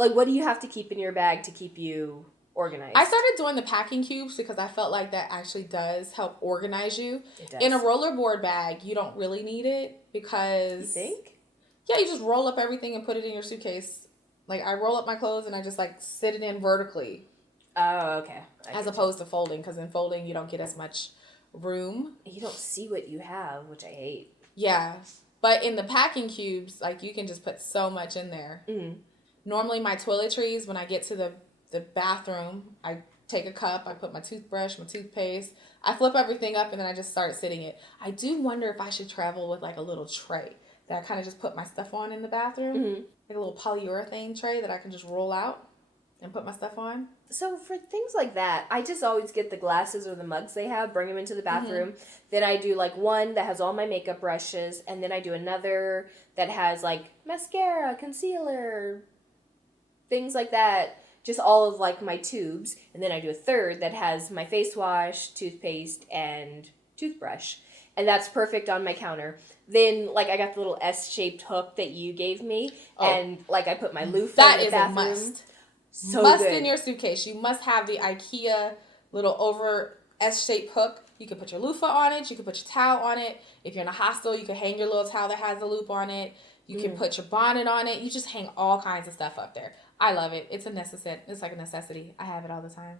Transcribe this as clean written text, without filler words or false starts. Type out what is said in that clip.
Like, what do you have to keep in your bag to keep you organized? I started doing the packing cubes because I felt like that actually does help organize you. It does. In a rollerboard bag, you don't really need it because... You think? Yeah, you just roll up everything and put it in your suitcase. Like, I roll up my clothes and I just, like, sit it in vertically. Oh, okay. As opposed to folding, because in folding, you don't get as much room. You don't see what you have, which I hate. Yeah. But in the packing cubes, like, you can just put so much in there. Mm-hmm. Normally, my toiletries, when I get to the bathroom, I take a cup, I put my toothbrush, my toothpaste, I flip everything up, and then I just start sitting it. I do wonder if I should travel with, like, a little tray that I kind of just put my stuff on in the bathroom. Mm-hmm. Like a little polyurethane tray that I can just roll out and put my stuff on. So for things like that, I just always get the glasses or the mugs they have, bring them into the bathroom. Mm-hmm. Then I do like one that has all my makeup brushes, and then I do another that has like mascara, concealer, things like that. Just all of like my tubes. And then I do a third that has my face wash, toothpaste, and toothbrush. And that's perfect on my counter. Then, like, I got the little S-shaped hook that you gave me. Oh. And, like, I put my loofah in the bathroom. That is a must. So must good. In your suitcase. You must have the Ikea little over S-shaped hook. You can put your loofah on it. You can put your towel on it. If you're in a hostel, you can hang your little towel that has the loop on it. You can put your bonnet on it. You just hang all kinds of stuff up there. I love it. It's like a necessity. I have it all the time.